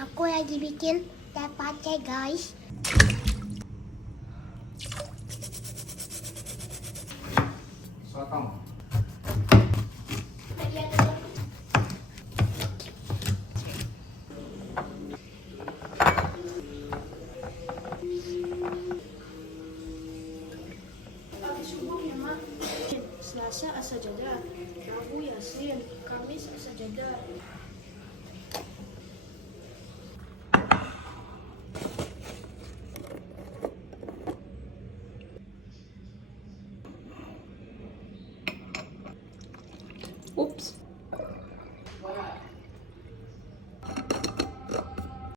Aku lagi bikin tepache guys. Sotong. Habis subuh ya mak. Selasa as-sajadah, Rabu Yasin, Kamis as-sajadah.